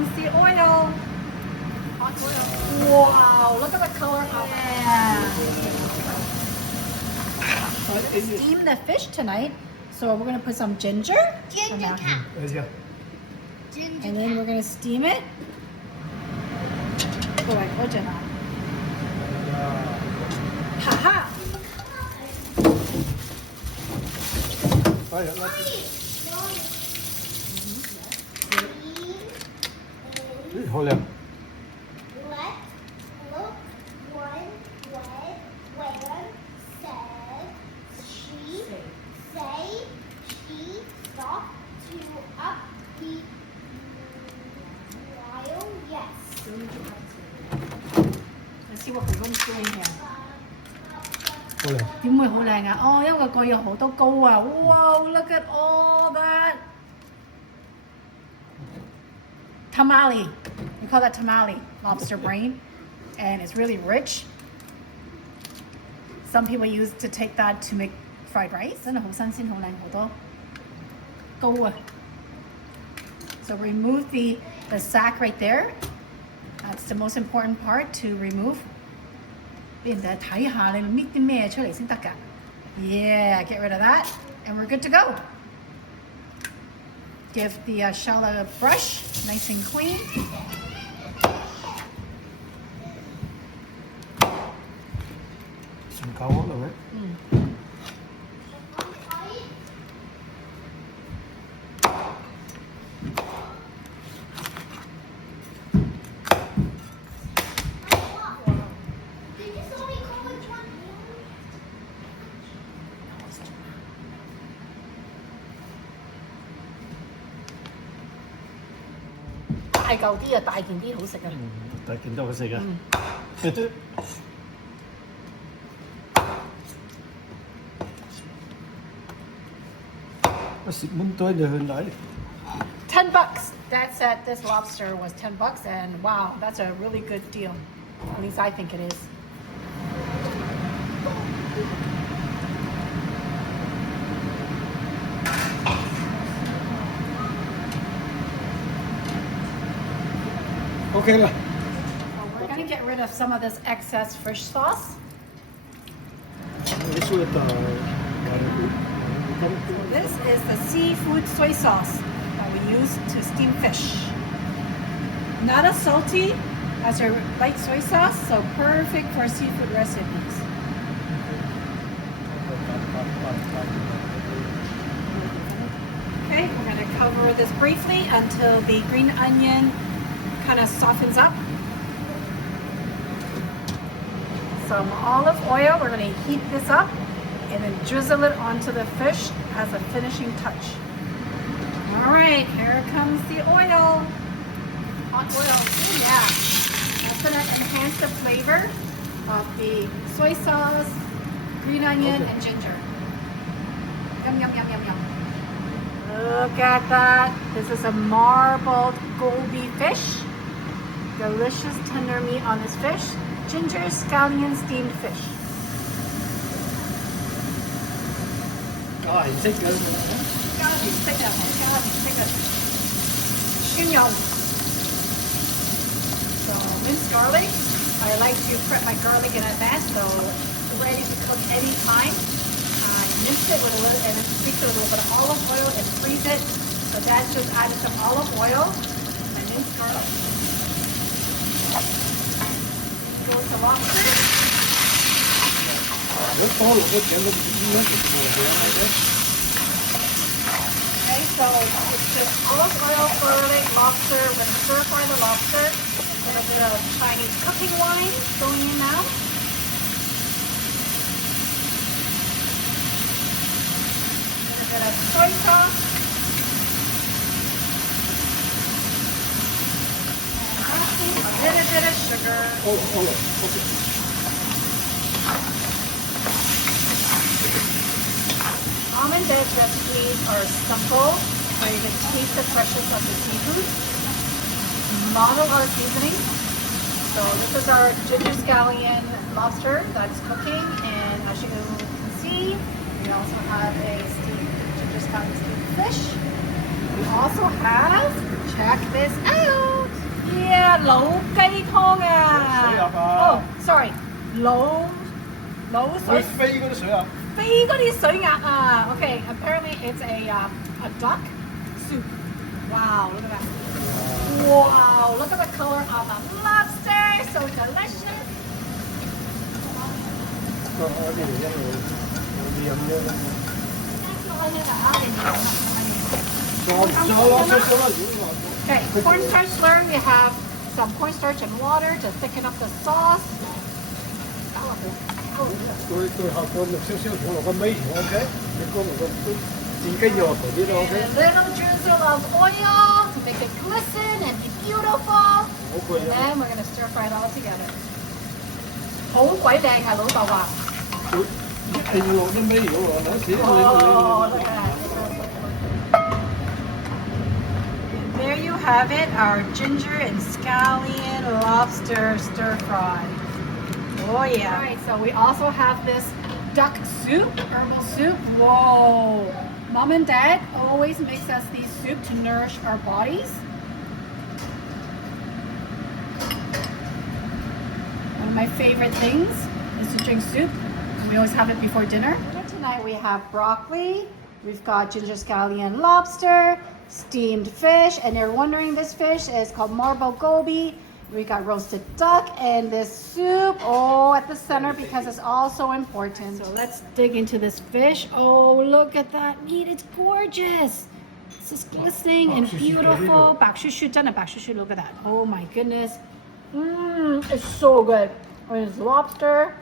comes the oil. Hot oil. Wow, look at the color of it. So we're going to steam the fish tonight. So we're going to put some ginger. Ginger cap. Ginger And then we're going to steam it. Oh, I put it on. Haha. Hold on. Let's see what we're going to do in here. 好靚。點會好靚啊？哦，因為佢有好多膏啊！哇 ，look at all that tamale. We call that tamale, lobster brain, and it's really rich. Some people use to take that to make fried rice. 真係好新鮮，好靚，好多膏啊！ So remove the sack right there. That's the most important part to remove. 俾人哋睇下你搣啲咩出嚟先得㗎。Yeah, get rid of that, and we're good to go. Give the shell a brush, nice and clean. Some cow all over. 大嚿啲啊，大件啲好食啊！大件都好食啊！10蚊多就去買。$10. That said, this lobster was $10, and wow, that's a really good deal. At least I think it is. OK 啦。We're going to get rid of some of this excess fish sauce. This is the seafood soy sauce that we use to steam fish. Not as salty as our light soy sauce, so perfect for seafood recipes. Okay, we're going to cover this briefly until the green onion kind of softens up. Some olive oil, we're going to heat this up and then drizzle it onto the fish as a finishing touch. All right, here comes the oil. Hot oil, ooh, yeah. That's going to enhance the flavor of the soy sauce, green onion, and ginger. Yum, yum, yum, yum, yum. Look at that. This is a marbled goby fish. Delicious tender meat on this fish. Ginger scallion steamed fish. Take this. So minced garlic. I like to prep my garlic in advance, so it's ready to cook anytime. I mince it with a little, and mix it with a little bit of olive oil and freeze it. So Dad just added some olive oil and minced garlic. Goes the lobster. Okay, so it's just olive oil, garlic, lobster. We're going to stir fry the lobster. A little bit of Chinese cooking wine going in now. A little bit of soy sauce. And a little bit of sugar. Mom and Dad's recipes are simple, so you can taste the freshness of the seafood. Not a lot of seasoning. So this is our ginger scallion lobster that's cooking, and as you can see, we also have a ginger scallion steamed fish. We also have, check this out, 老雞湯啊。水鴨啊。Oh, sorry，老水。飛嗰啲水鴨。飛嗰啲水鴨啊。Okay, apparently it's a duck soup. Wow, look at that. Wow, look at the color of the lobster. So delicious. 我哋一路飲啫。Okay, cornstarch slurry, we have some cornstarch and water to thicken up the sauce. 對後放落少少糖落個尾，OK？你乾落個自己要嗰啲咯，OK？ And a little drizzle of oil to make it glisten and be beautiful. And then we're going to stir fry it all together. 好鬼靚啊，老豆話。係要落啲尾喎，攞錢。Oh, look at that. There you have it, our ginger and scallion lobster stir fry. Oh yeah. All right, so we also have this duck soup, herbal soup. Whoa. Mom and Dad always makes us these soup to nourish our bodies. One of my favorite things is to drink soup. We always have it before dinner. Tonight we have broccoli. We've got ginger scallion lobster, steamed fish, and you're wondering this fish is called marble goby. We got roasted duck and this soup, at the center because it's all so important. So let's dig into this fish. Oh, look at that meat. It's gorgeous. It's just glistening and beautiful. 白雪雪真係白雪雪, look at that. Oh my goodness. It's so good. It's lobster.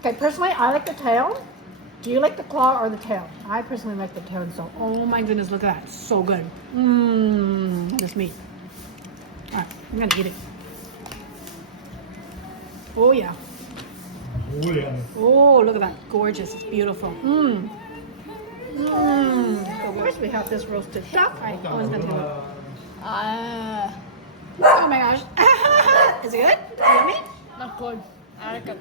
Okay, personally, I like the tail. Do you like the claw or the tail? I personally like the tail. So, oh my goodness, look at that. So good. This meat. All right, I'm gonna eat it. Oh yeah. Oh, look at that. Gorgeous. It's beautiful. Of course, we have this roasted duck. I always gonna do it. Oh my gosh. Is it good? Yummy? Not good. I like it.